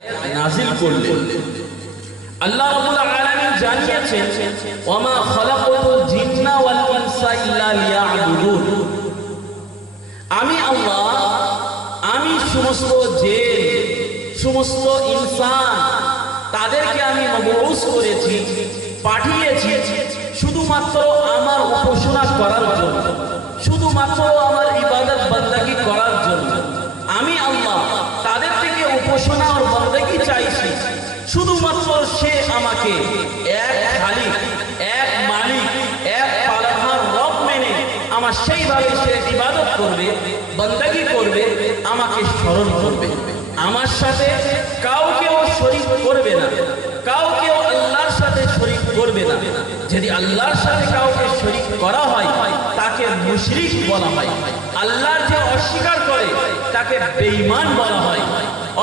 নাজিল করলেন। আল্লাহ রাব্বুল আলামিন জানিয়েছেন, ওয়ামা খালাকাতুল জিন্না ওয়াল ইনসা ইল্লা লিয়াবুদুন। আমি আল্লাহ, আমি সমস্ত জিন, সমস্ত ইনসান তাদেরকে আমি মবউস করেছি, পাঠিয়েছি শুধুমাত্র আমার উপাসনা করার জন্য, শুধুমাত্র আমার ইবাদত বান্দাগি করার জন্য। আমি আল্লাহ তাদের থেকে উপাসনা আর বান্দাগি চাইছি, শুধুমাত্র সে আমাকে এক খালিক, এক মালিক, এক পালনহার রব মেনে আমার সেইভাবে সে ইবাদত করবে, বান্দাগি করবে, আমাকে স্মরণ করবে। আমার সাথে কাউকেও শরীক করবে না, কাউকেও আল্লাহর সাথে শরীক করবে না। যদি আল্লাহর সাথে কাউকে শরীক করা হয় তাকে মুশরিক বলা হয়। আল্লাহর যে অস্বীকার করে তাকে বেঈমান বলা হয়।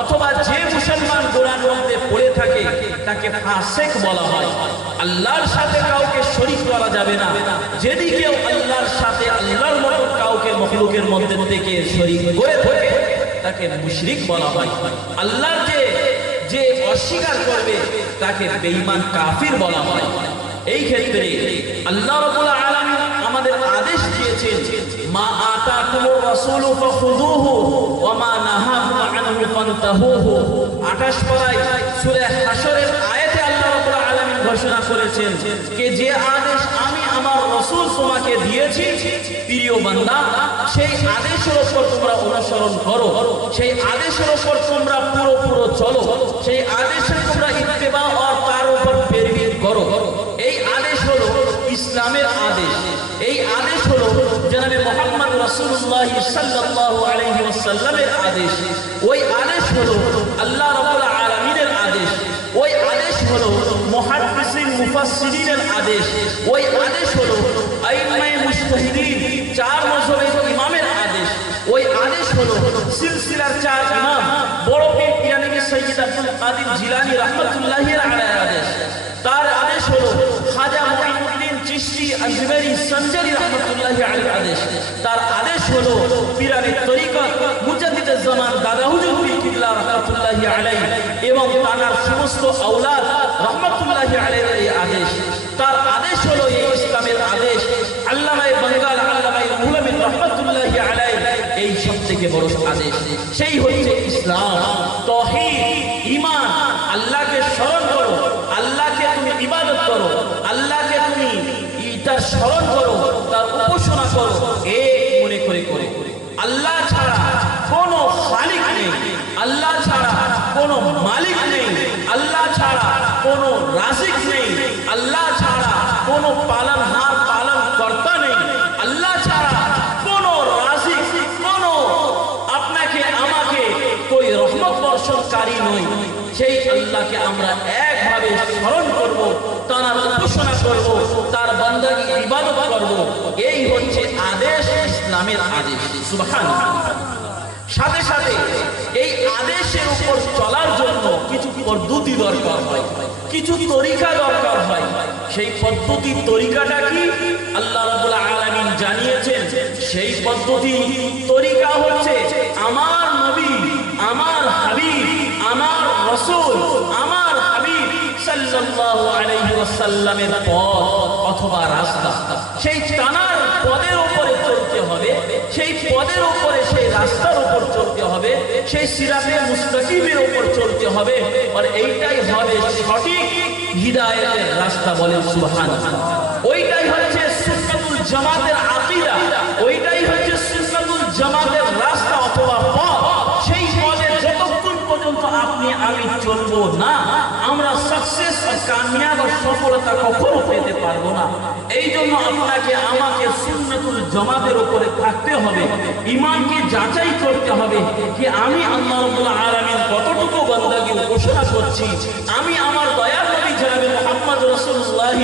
অথবা যে মুসলমান কোরআন মধ্যে পড়ে থাকে তাকে ফাসিক বলা হয়। আল্লাহর সাথে কাউকে শরীক করা যাবে না। যদি কেউ আল্লাহর সাথে আল্লাহর মতো কাউকে মখলুকের মধ্যে থেকে শরীক করে থাকে তাকে মুশরিক বলা হয়। আল্লাহর যে অস্বীকার করবে তাকে বেঈমান কাফির বলা হয়। এই ক্ষেত্রে আল্লাহ রাব্বুল আলামিন আমাদের আদেশ দিয়েছেন, মা আতাকুমুর রাসূলু ফাখুযুহু ওয়া মা নাহাকুম আনহু ফান্তাহুহু। 28 পারায় সূরা হাশরের আয়াতে আল্লাহ রাব্বুল আলামিন ঘোষণা করেছেন যে যে আদেশ আমি আমার রাসূল তোমাকে দিয়েছি প্রিয় বান্দা, সেই আদেশের উপর তোমরা অনুসরণ করো, সেই আদেশের উপর তোমরা পুরো চলো, সেই আদেশে তোমরা ইত্তেবা আর তার উপর পেরবি করো। এই আদেশ হলো ইসলামের আদেশ। এই আদেশ হলো জনাবে মুহাম্মদ রাসূলুল্লাহ সাল্লাল্লাহু আলাইহি ওয়াসাল্লামের আদেশ। ওই আদেশ হলো আল্লাহ রাব্বুল আলামিনের আদেশ। ওই আদেশ হলো মুহাদ্দিসিন মুফাসসিরিনের আদেশ। ওই আদেশ হলো আইম্মায়ে মুজতাহিদিন, 4 মাযহাবের ইমামের আদেশ। ওই আদেশ হলো সিলসিলার 4 ইমাম বড় পীর পীরানি সৈয়দ আব্দুল কাদের জিলানী রাহমাতুল্লাহি আলাইহির আদেশ। তার আদেশ হলো খাজা মুঈনুদ্দিন চিশতি আজমেরি সঞ্জারি রাহমাতুল্লাহি আলাইহির আদেশ। তার আদেশ হলো পীরানি তরিকত মুজাদ্দিদুজ জামান দাদা হুজুর পীর কিবলা রাহমাতুল্লাহি আলাইহি এবং তার সমস্ত আওলাদ রাহমাতুল্লাহি আলাইহির আদেশ। তার আদেশ হলো এই ইসলামের আদেশ। আল্লামায়ে বাঙ্গাল আল্লামায়ে রুহুল আমিন রাহমাতুল্লাহি আলাইহি এই সবথেকে বড় আদেশ। সেই হচ্ছে ইসলাম, তাওহীদ, ঈমান। আল্লাহকে স্মরণ করো, আল্লাহকে তুমি ইবাদত করো, আল্লাহকে তুমি তার স্মরণ করো, তার উপাসনা করো এক মনে করে। আল্লাহ ছাড়া কোনো খালিক নেই, আল্লাহ ছাড়া কোনো মালিক নেই, আল্লাহ ছাড়া কোনো রাজিক নেই, আল্লাহ ছাড়া কোনো পালনহার পালন কর্তা নেই, আল্লাহ ছাড়া কোনো রাজিক, কোনো আপনাকে আমাকে কোই রহমত বর্ষণকারী নয়। সেই আল্লাহকে আমরা একভাবে স্মরণ করব, তার উপাসনা করব, তার বান্দাগি ইবাদত করব। এই হচ্ছে আদেশ, ইসলামের আদেশ। সুবহানাল্লাহ। সাথে সাথে এই আদেশের উপর চলার জন্য কিছু পদ্ধতি দরকার হয়, কিছু তরিকা দরকার হয়। সেই পদ্ধতি তরিকাটা কি আল্লাহ রাব্বুল আলামিন জানিয়েছেন। সেই পদ্ধতি তরিকা হচ্ছে আমার নবী, আমার হাবিব, আমার রাসূল, আমার হাবিব সাল্লাল্লাহু আলাইহি ওয়াসাল্লামের পথ অথবা রাস্তা। সেই টানার পদের উপরে চলতে হবে, সেই পদের উপরে, সেই রাস্তার উপর চলতে হবে, সেই সিরাতে মুস্তাকিমের উপর চলতে হবে। আর এইটাই হবে সঠিক হিদায়াতের রাস্তা। বলেন সুবহানাল্লাহ। ওইটাই হচ্ছে সুন্নাতুল জামাতের আকীদা, ওইটাই হচ্ছে সুন্নাতুল জামাতের রাস্তা অথবা পথ। সেই পথে যতক্ষণ পর্যন্ত আপনি আমি চলবো না, আমরা সাকসেস আর কামিয়াব আর সফলতা কখনো পেতে পারবো না। এই জন্য আপনাকে আমাকে সুন্নাতুল জামাতের উপরে থাকতে হবে, ঈমানকে যাচাই করতে হবে যে আমি আল্লাহ রাব্বুল আলামিন কতটুকু বান্দাগি উপাসনা করছি, আমি আমার দয়ার নবী জনাবে মুহাম্মদ রাসূলুল্লাহ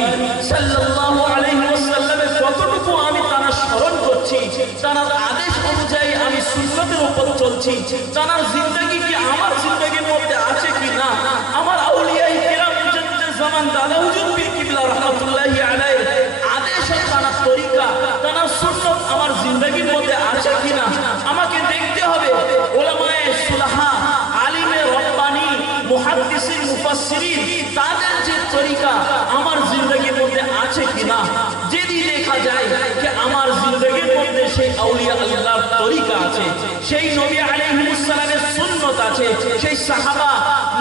সাল্লাল্লাহু আলাইহি ওয়াসাল্লামের কতটুকু আমি তার স্মরণ করছি, তার আদেশ অনুযায়ী আমি সুন্নতের উপর চলছি, তার জিন্দেগি কি আমার জিন্দেগির মধ্যে আছে কি না, আমার আউলিয়ায়ে কিরাম মুজাদ্দিদুজ জামান দাদা হুজুর পীর কিবলা রাহমাতুল্লাহি আলাইহি আদেশ ও তার তরিকা, তার সুন্নাত আমার জিন্দেগির মধ্যে আছে কিনা আমাকে দেখতে হবে। উলামায়ে সুলাহা, আলিমে রব্বানি, মুহাদ্দিসিন মুফাসসিরিন তাদের যে তরিকা আমার জিন্দেগির মধ্যে আছে কিনা, যদি দেখা যায় যে আমার জিন্দেগির মধ্যে সেই আউলিয়া আল্লাহর তরিকা আছে, সেই নবী আলাইহিস সালামের সুন্নাত আছে, সেই সাহাবা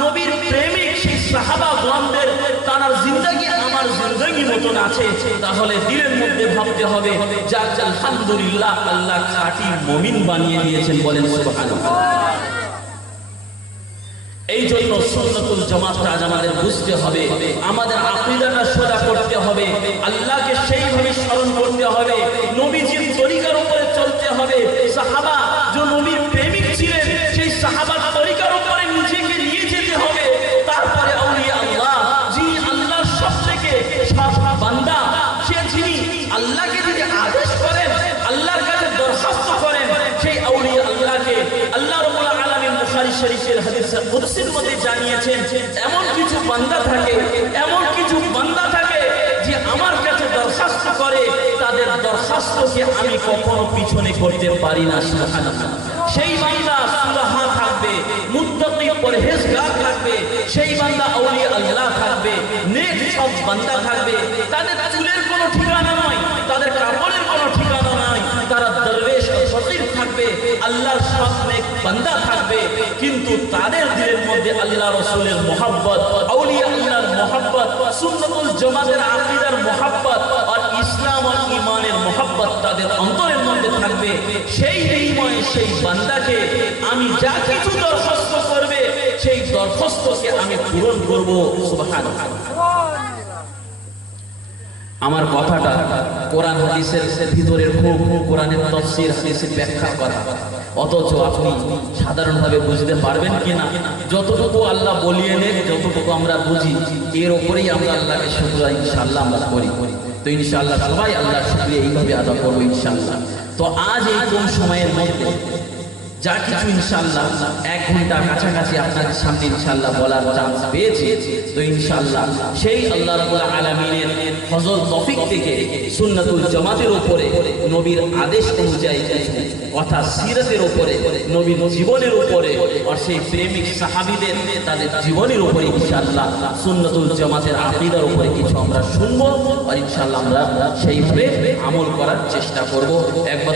নবীর প্রেমিক সেই সাহাবাগণদের তার জিন্দেগি আমার জিন্দেগি মতন আছে, তাহলে দিলের মধ্যে ভাবতে হবে যাক আলহামদুলিল্লাহ, আল্লাহ খাঁটি মুমিন বানিয়ে দিয়েছেন। বলেন সুবহানাল্লাহ। এই জন্য সুন্নাতুল জামাতটা আজ আমাদের বুঝতে হবে, আমাদের আকীদাটা সোজা করতে হবে, আল্লাহকে সেইভাবে স্মরণ করতে হবে, নবীজির তরিকার উপরে চলতে হবে। সাহাবা যে নবীর প্রেমিক ছিলেন সেই সাহাবার তরিকার উপরে নিজেকে নিয়ে যেতে হবে। তারপরে আউলিয়া আল্লাহ যিনি আল্লাহর সবথেকে বান্দা, সে যিনি আল্লাহকে যদি আদেশ করেন, আল্লাহর কাছে দরখাস্ত করেন, সেই আউলিয়া আল্লাহকে আল্লাহ রাব্বুল আলামিন বুখারী শরীফের হাদিসে কুদসির মধ্যে জানিয়েছেন, এমন কিছু বান্দা থাকে, এমন কিছু বান্দা থাকে যে আমার কাছে দরখাস্ত করে, তাদের দরখাস্তকে আমি কখনো পিছনে করতে পারি না। সুবহানাল্লাহ। সেই বান্দা সুলাহা থাকবে, মুত্তাকি পরহেজগার থাকবে, সেই বান্দা আউলিয়া আল্লাহ থাকবে, নেক সব বান্দা থাকবে, তাদের চুলের কোনো ঠিকানা নয়, তাদের কাপড়ের কোনো ঠিকানা নয়, তারা দরবেশ ফকির থাকবে, আল্লাহর সব নেক বান্দা থাকবে, কিন্তু তাদের দিলের মধ্যে আল্লাহ রাসূলের মুহাব্বত, আউলিয়া আল্লাহর মুহাব্বত, সুন্নাতুল জামাতের আকীদার মুহাব্বত আর ইসলাম আর ঈমানের মুহাব্বত তাদের অন্তরের মধ্যে থাকবে। সেই বিনিময়ে সেই বান্দাকে আমি যা কিছু দরখাস্ত করবে, সেই দরখাস্তকে আমি পূরণ করব। সুবহানাল্লাহ। আমার কথাটা কোরআন হাদিসের ভিতরের খুব কোরআনের তাফসীর হাদিসের ব্যাখ্যা করা, অথচ আপনি সাধারণভাবে বুঝতে পারবেন কিনা, যতটুকু আল্লাহ বলিয়ে নেন, যতটুকু আমরা বুঝি, এর উপরেই আমরা আল্লাহকে শুকরিয়া ইনশাআল্লাহ আমরা করি। তো ইনশাআল্লাহ সবাই আল্লাহর শুকরিয়া এইভাবে আদা করবো ইনশাআল্লাহ। তো আজ এই কম সময়ের মধ্যে যা কিছু ইনশাআল্লাহ 1 ঘন্টা কাছাকাছি আপনাদের সামনে ইনশাআল্লাহ বলার চান্স পেয়েছি, তো ইনশাআল্লাহ সেই আল্লাহ রাব্বুল আলামিনের ফজল তৌফিক থেকে সুন্নাতুল জামাতের উপরে নবীর আদেশ অনুযায়ী কথা, সিরাতের উপরে, নবীর জীবনের উপরে আর সেই প্রেমিক সাহাবীদের তাদের জীবনের উপরে ইনশাআল্লাহ সুন্নাতুল জামাতের আকীদার উপরে কিছু আমরা শুনবো আর ইনশাআল্লাহ আমরা সেইভাবে আমল করার চেষ্টা করব। একবার